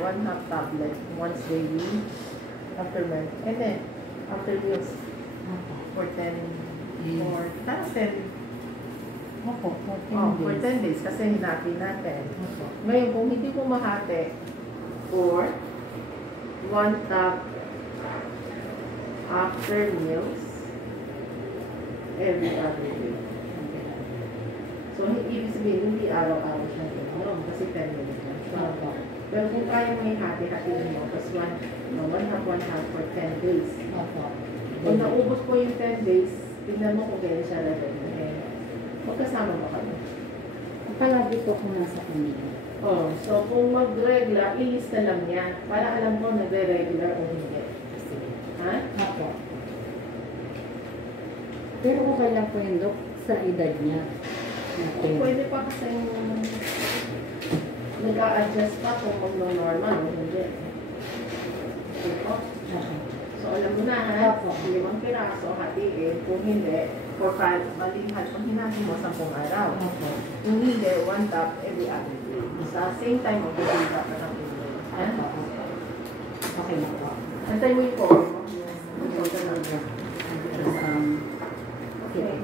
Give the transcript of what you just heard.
1/2 tablet once daily after meal. And then, after meals, for 10, for 10, Opo, for 10 days, kasi hinati natin. Opo. Ngayon, kung hindi mo mahati, for 1 cup after meals, every other day. So, ibig sabihin, hindi araw-araw siya inom, kasi 10 minutes lang siya. Opo. Pero kung kaya mo yung hati-hatiin mo, tapos 1 half for 10 days. Opo. Kung naubos po yung 10 days, tignan mo kung kaya siya lalagay. Magkasama ba kayo? Palagi po kung nasa kanila. Oh, so kung mag-regular, ilista lang niya para alam mo nagre-regular o hindi. Ha? Opo. Pero okay lang po yung Dok sa edad niya. Pwede pa kasi nag-a-adjust pa kung mag-normal o hindi. Okay po? So alam mo na ha, 5 piraso hatiin, kung hindi, for balihal, pag hinati mo 10 araw. Kung hindi, 1 cup every other day. Sa same time, mag-build up na ng ilo. Okay na po. Antay mo yung form mo. Okay.